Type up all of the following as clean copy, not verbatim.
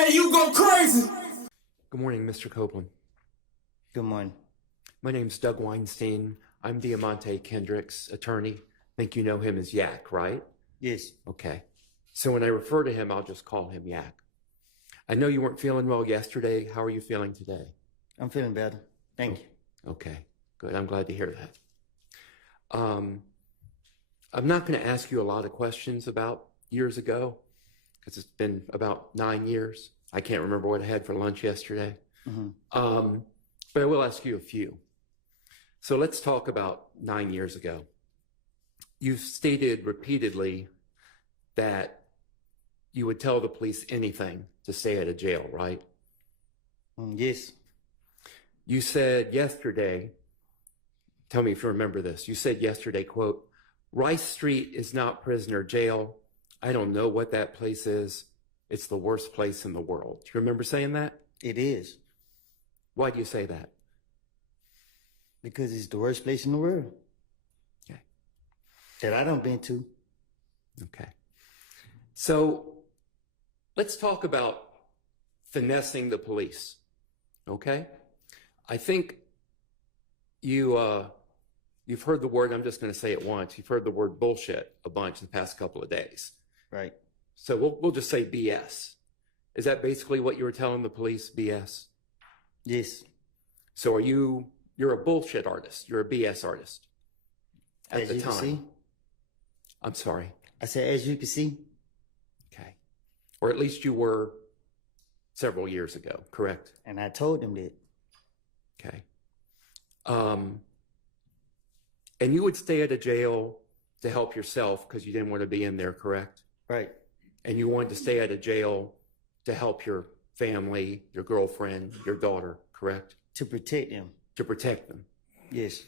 DJ, you go crazy. Good morning, Mr. Copeland. Good morning. My name's Doug Weinstein. I'm Diamante Kendrick's attorney. I think you know him as Yak, right? Yes. Okay. So when I refer to him, I'll just call him Yak. I know you weren't feeling well yesterday. How are you feeling today? I'm feeling better. Thank you. Okay, good. I'm glad to hear that. I'm not going to ask you a lot of questions about years ago because it's been about 9 years. I can't remember what I had for lunch yesterday. But I will ask you a few. So let's talk about 9 years ago. You've stated repeatedly that you would tell the police anything to stay out of jail, right? Yes. You said yesterday, tell me if you remember this, you said yesterday, quote, Rice Street is not prisoner jail. I don't know what that place is. It's the worst place in the world. Do you remember saying that? It is. Why do you say that? Because it's the worst place in the world. Okay. That I done been to. Okay. So let's talk about finessing the police. Okay? I think you've heard the word, I'm just going to say it once, you've heard the word bullshit a bunch the past couple of days. Right. So we'll just say BS. Is that basically what you were telling the police, BS? Yes. So you're a bullshit artist, you're a BS artist at the time. See? I'm sorry. I said, as you can see. Okay. Or at least you were several years ago, correct? And I told them that. Okay. And you would stay at a jail to help yourself because you didn't want to be in there, correct? Right. And you wanted to stay at a jail to help your family, your girlfriend, your daughter, correct? To protect them. To protect them. Yes.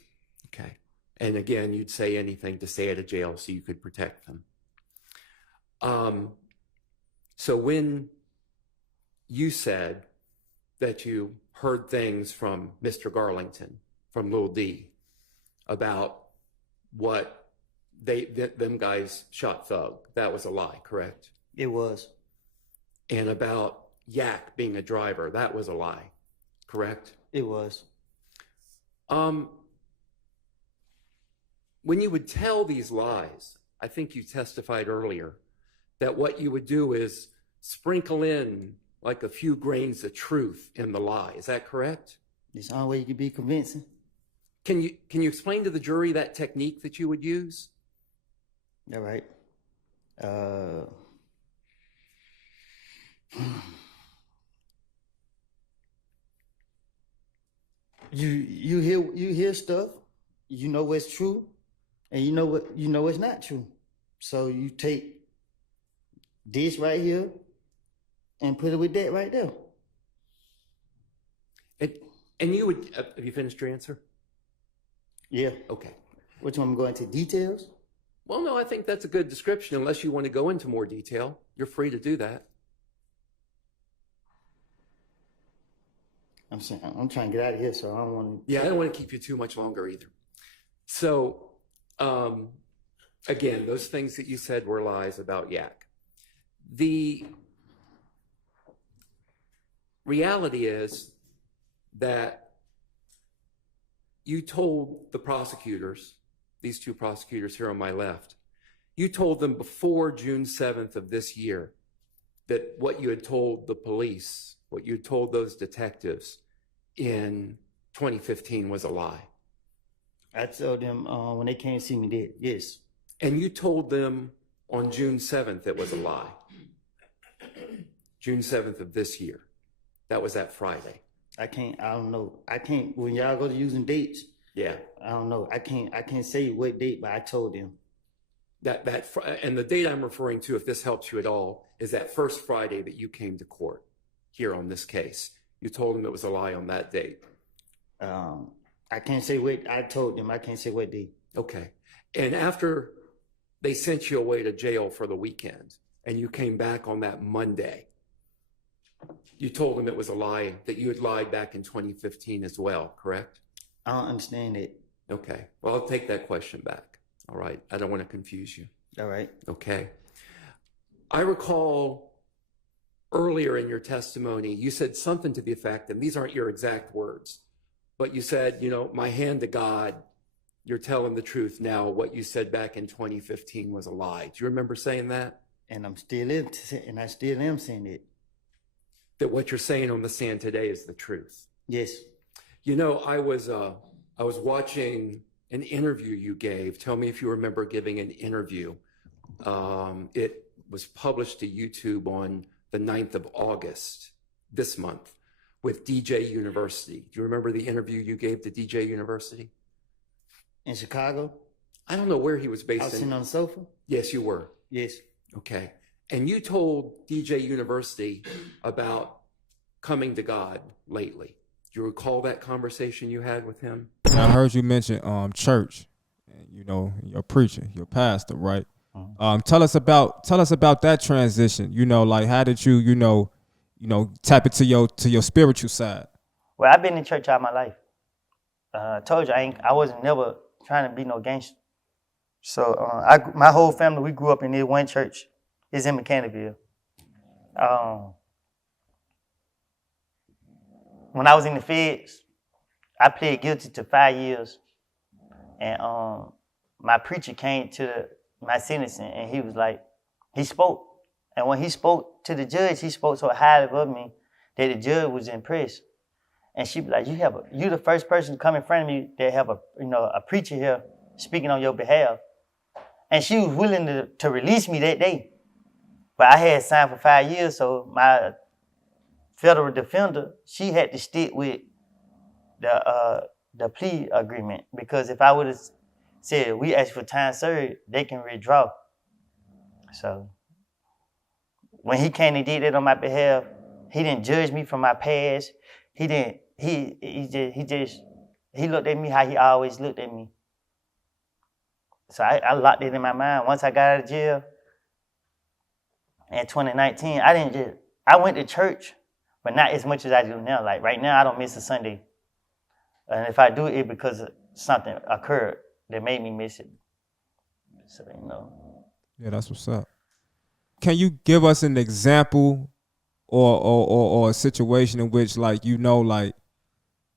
Okay. And again, you'd say anything to stay at a jail so you could protect them. So when you said that you heard things from Mr. Garlington, from Lil D, about what them guys shot Thug, that was a lie, correct? It was. And about Yak being a driver, that was a lie, correct? It was. When you would tell these lies, I think you testified earlier that what you would do is sprinkle in like a few grains of truth in the lie. Is that correct? It's the only way you can be convincing. Can you explain to the jury that technique that you would use? All right. You hear stuff, you know what's true, and you know what's not true. So you take this right here and put it with that right there. And you would, have you finished your answer? Yeah. Okay. Which one, I'm going into details? Well, no, I think that's a good description. Unless you want to go into more detail, you're free to do that. I'm saying, I'm trying to get out of here, so I don't want to. Yeah, I don't want to keep you too much longer either. So, again, those things that you said were lies about Yak. The reality is that you told the prosecutors, these two prosecutors here on my left, you told them before June 7th of this year that what you had told the police, what you had told those detectives in 2015 was a lie. I told them when they came to see me that, yes. And you told them on June 7th it was a lie. June 7th of this year. That was that Friday. I don't know. When y'all go to using dates, yeah. I don't know. I can't say what date, but I told them. And the date I'm referring to, if this helps you at all, is that first Friday that you came to court here on this case. You told them it was a lie on that date. I can't say what I told them. I can't say what date. Okay. And after they sent you away to jail for the weekend and you came back on that Monday, you told them it was a lie, that you had lied back in 2015 as well, correct? I don't understand it. Okay. Well, I'll take that question back. All right. I don't want to confuse you. All right. Okay. I recall earlier in your testimony, you said something to the effect, and these aren't your exact words, but you said, you know, my hand to God, you're telling the truth now. What you said back in 2015 was a lie. Do you remember saying that? And I still am saying it. That what you're saying on the stand today is the truth. Yes. You know, I was watching an interview you gave. Tell me if you remember giving an interview. It was published to YouTube on the 9th of August this month with DJUNIVERCITY. Do you remember the interview you gave to DJUNIVERCITY? In Chicago? I don't know where he was based. I was sitting on the sofa? Yes, you were. Yes. Okay. And you told DJUNIVERCITY about coming to God lately. Do you recall that conversation you had with him? I heard you mention church, and you know, your preacher, your pastor, right? Tell us about that transition. You know, like how did you tap into your spiritual side? Well, I've been in church all my life. I told you I wasn't never trying to be no gangster. So my whole family, we grew up in this one church. It's in Mechanicsville. When I was in the feds, I pled guilty to 5 years, and my preacher came to my sentencing, and he was like, he spoke, and when he spoke to the judge, he spoke so highly of me that the judge was impressed, and she be like, you the first person to come in front of me that have a preacher here speaking on your behalf, and she was willing to release me that day, but I had signed for 5 years, so my federal defender, she had to stick with the plea agreement, because if I would have said we asked for time served, they can withdraw. So when he came and did it on my behalf, he didn't judge me from my past. He didn't. He looked at me how he always looked at me. So I locked it in my mind. Once I got out of jail in 2019, I went to church, but not as much as I do now. Like right now, I don't miss a Sunday. And if I do it, because something occurred that made me miss it. So, you know. Yeah, that's what's up. Can you give us an example or a situation in which, like, like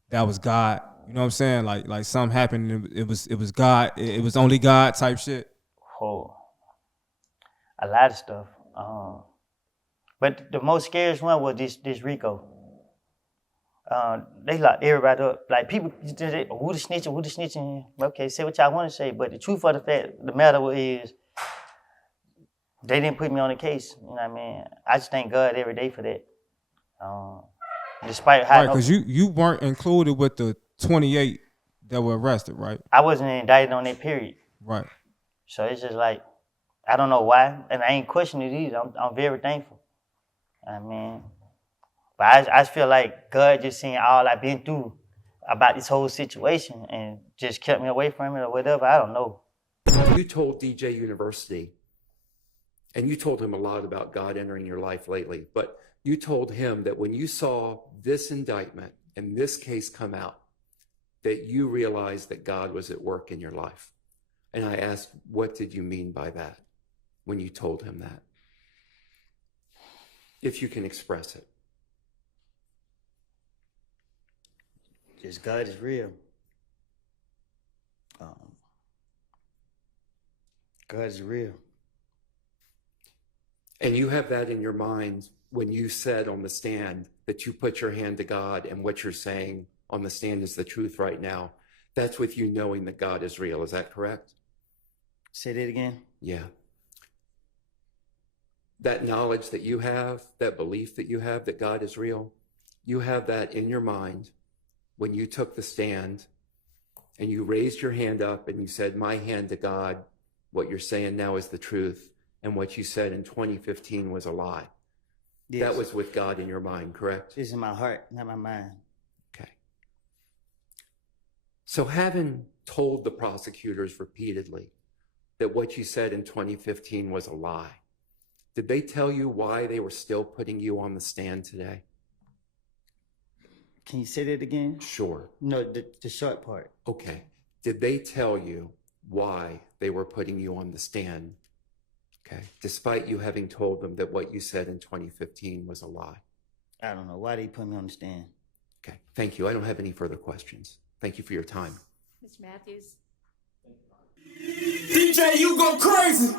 that was God? You know what I'm saying? Like something happened and it was God. It was only God type shit. Oh, a lot of stuff. But the most scariest one was this Rico. They locked everybody up. Like people, who the snitching? Okay, say what y'all want to say. But the truth of the matter is, they didn't put me on the case. You know what I mean? I just thank God every day for that. Despite how, right, because you weren't included with the 28 that were arrested, right? I wasn't indicted on that period. Right. So it's just like, I don't know why, and I ain't questioning it either. I'm very thankful. I mean. But I feel like God just seen all I've been through about this whole situation and just kept me away from it or whatever. I don't know. You told DJUNIVERCITY, and you told him a lot about God entering your life lately, but you told him that when you saw this indictment and this case come out, that you realized that God was at work in your life. And I asked, what did you mean by that when you told him that? If you can express it. Just God is real. God is real. And you have that in your mind when you said on the stand that you put your hand to God, and what you're saying on the stand is the truth right now. That's with you knowing that God is real. Is that correct? Say that again? Yeah. That knowledge that you have, that belief that you have that God is real, you have that in your mind when you took the stand and you raised your hand up and you said, my hand to God, what you're saying now is the truth, and what you said in 2015 was a lie. Yes. That was with God in your mind, correct? It's in my heart, not my mind. Okay. So having told the prosecutors repeatedly that what you said in 2015 was a lie, did they tell you why they were still putting you on the stand today? Can you say that again? Sure. No, the short part. Okay. Did they tell you why they were putting you on the stand Okay. Despite you having told them that what you said in 2015 was a lie. I don't know why they put me on the stand. Okay. Thank you. I don't have any further questions. Thank you for your time. Mr. Matthews. DJ, you go crazy.